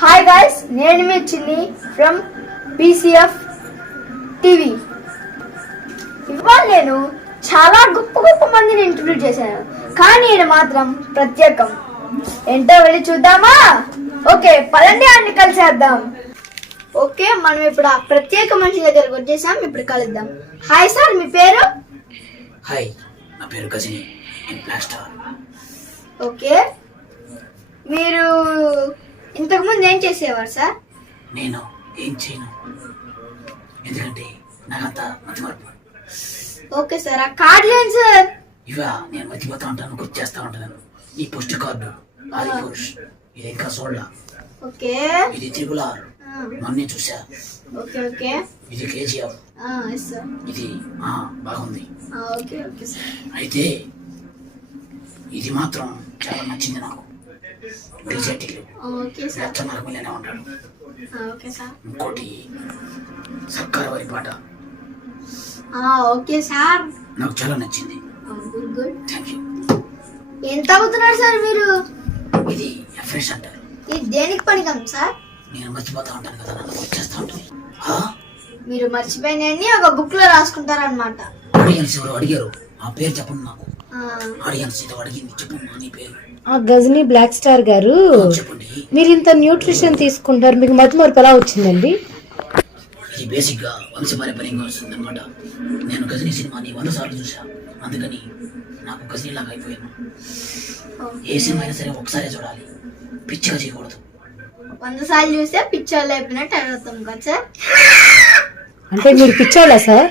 Hi guys, నేను మీ చిన్ని from BCF TV. ఇవాళ నేను చాలా గొప్ప గొప్ప మందిని ఇంటర్వ్యూ చేశాను, కానీ ఈయన మాత్రం ప్రత్యేకం. ఏంటో వెళ్ళి చూద్దామా? ఓకే, పదండి ఆయన్ని కలిసేద్దాం. ఓకే, మనం ఇప్పుడు ఆ ప్రత్యేక మనిషి దగ్గరకు వచ్చేసాం. ఇప్పుడు కలుద్దాం. హాయ్ సార్, మీ పేరు? హాయ్, నా పేరు గజని. ఓకే, మీరు ఇంతకుముందు ఏం చేసేవారు సార్? నేను ఏం చేయను, ఎందుకంటే నాకంతా మతిమరుపు. ఓకే సార్, ఆ కార్డు ఏంటి సార్? ఇవా నేను మతిపోతా ఉంటాను, గుర్తు చేస్తా ఉంటాను. ఈ పోస్ట్ కార్డు ఆది పురుష్, ఇది ఇంకా సోళ్ళ. ఓకే, ఇది త్రిపులార్, మొన్నే చూసా. ఓకే ఓకే, ఇది కేజీఎఫ్. సార్ ఇది బాగుంది. Okay okay sir. అయితే ఇది మాత్రం చాలా నచ్చింది నాకు. డీజేటీలు ఓకే సార్. లచ్చనరకులేనే ఉంటాడు. Okay sir. ఇంకోటి సర్కారు వారి పాట ఓకే సార్, నాకు చాలా నచ్చింది. Good good. Thank you. ఎంత అవుతున్నారు సార్ మీరు? ఇది ఫ్రెష్ అంటారు. ఇది దేనికి పనికం సార్? నేను మర్చిపోతా ఉంటాను కదా, నన్ను వచ్చేస్తా ఉంటుంది. మీరు మర్చిపోయినన్ని ఒక బుక్ లో రాసుకుంటారనమాట. ఆడియన్స్ ఎవరు అడిగారు, ఆ పేరు చెప్పండి నాకు. ఆడియన్స్ ఏదో అడిగింది, చెప్పండి నీ పేరు. గజని బ్లాక్ స్టార్ గారు, చెప్పండి. మీరు ఇంత న్యూట్రిషన్ తీసుకుంటారు, మీకు మతిమరుపు ఎలా వచ్చిందండి? ఇది బేసిక్ గా వంశపారంపర్యంగా వస్తుంది అనమాట. నేను గజని సినిమాని 100 సార్లు చూసా, అందుకని నాకు గజని లాగా అయిపోయాను. ఏ సినిమా అయినా సరే ఒకసారి చూడాలి, పిచ్చిగా చేయకూడదు. 100 సార్లు చూస్తే పిచ్చోళ్ళు అయిపోయినట్టు అడుగుతాం కదా సార్. అంటే మీరు పిచ్చోళ్ళా సార్?